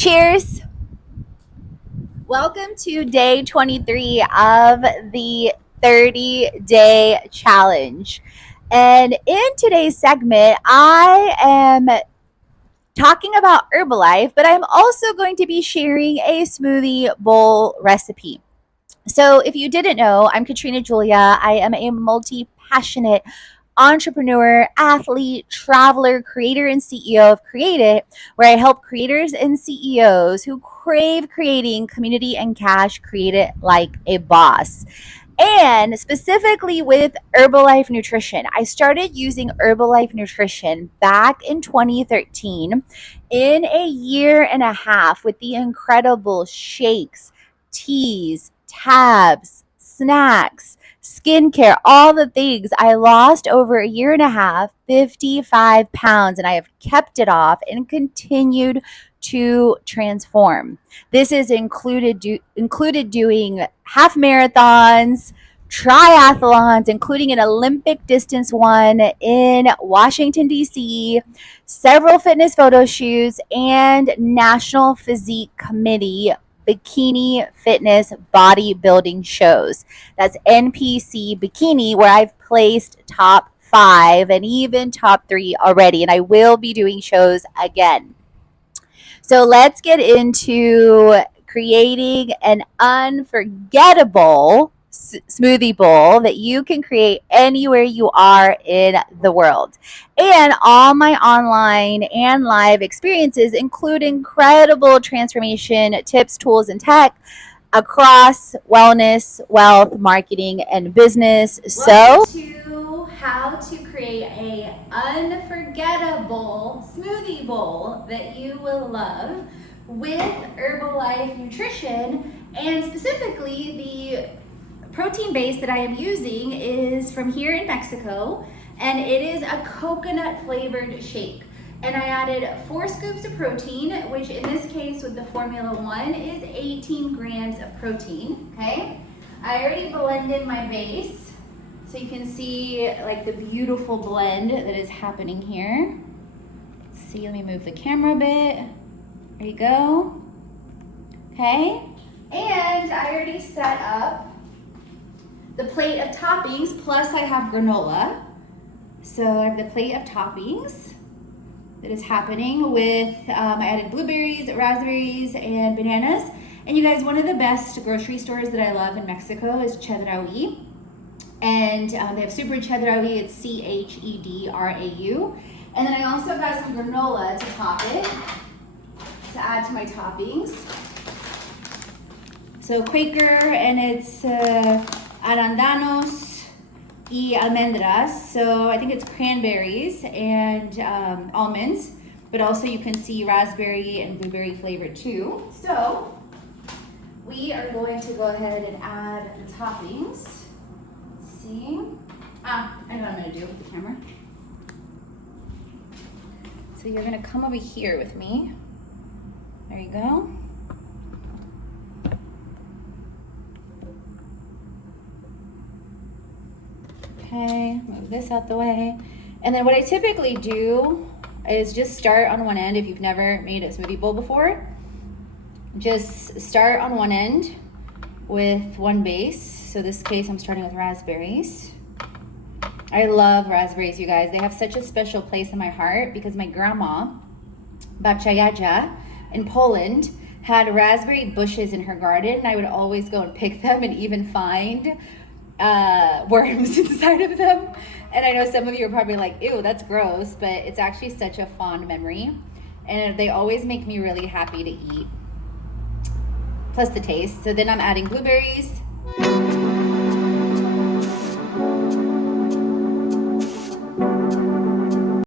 Cheers. Welcome to day 23 of the 30-day challenge. And in today's segment, I am talking about Herbalife, but I'm also going to be sharing a smoothie bowl recipe. So, if you didn't know, I'm Katrina Julia. I am a multi-passionate entrepreneur, athlete, traveler, creator, and CEO of Create It, where I help creators and CEOs who crave creating community and cash create it like a boss. And specifically with Herbalife Nutrition. I started using Herbalife Nutrition back in 2013 in a year and a half with the incredible shakes, teas, tabs, snacks, skincare, all the things. I lost over a year and a half, 55 pounds, and I have kept it off and continued to transform. This is included doing half marathons, triathlons, including an Olympic distance one in Washington, D.C., several fitness photo shoots, and National Physique Committee bikini fitness bodybuilding shows. That's NPC Bikini, where I've placed top 5 and even top 3 already, and I will be doing shows again. So let's get into creating an unforgettable smoothie bowl that you can create anywhere you are in the world. And all my online and live experiences include incredible transformation tips, tools, and tech across wellness, wealth, marketing, and business. Welcome to how to create a unforgettable smoothie bowl that you will love with Herbalife Nutrition, and specifically the protein base that I am using is from here in Mexico, and it is a coconut flavored shake. And I added 4 scoops of protein, which in this case with the Formula 1 is 18 grams of protein, okay? I already blended my base, so you can see like the beautiful blend that is happening here. Let's see, let me move the camera a bit. There you go. Okay, and I already set up the plate of toppings, plus I have granola. So I have the plate of toppings that is happening with, I added blueberries, raspberries, and bananas. And you guys, one of the best grocery stores that I love in Mexico is Chedraui. And they have Super Chedraui, it's Chedrau. And then I also got some granola to top it, to add to my toppings. So Quaker, and it's arándanos y almendras. So I think it's cranberries and almonds, but also you can see raspberry and blueberry flavored too. So we are going to go ahead and add the toppings. Let's see. I know what I'm going to do with the camera. So you're going to come over here with me. There you go. Okay, move this out the way. And then what I typically do is just start on one end. If you've never made a smoothie bowl before, just start on one end with one base. So this case, I'm starting with raspberries. I love raspberries, you guys. They have such a special place in my heart because my grandma, Babcia Jadzia, in Poland, had raspberry bushes in her garden, and I would always go and pick them and even find worms inside of them. And I know some of you are probably like, ew, that's gross, but it's actually such a fond memory, and they always make me really happy to eat, plus the taste. So then I'm adding blueberries.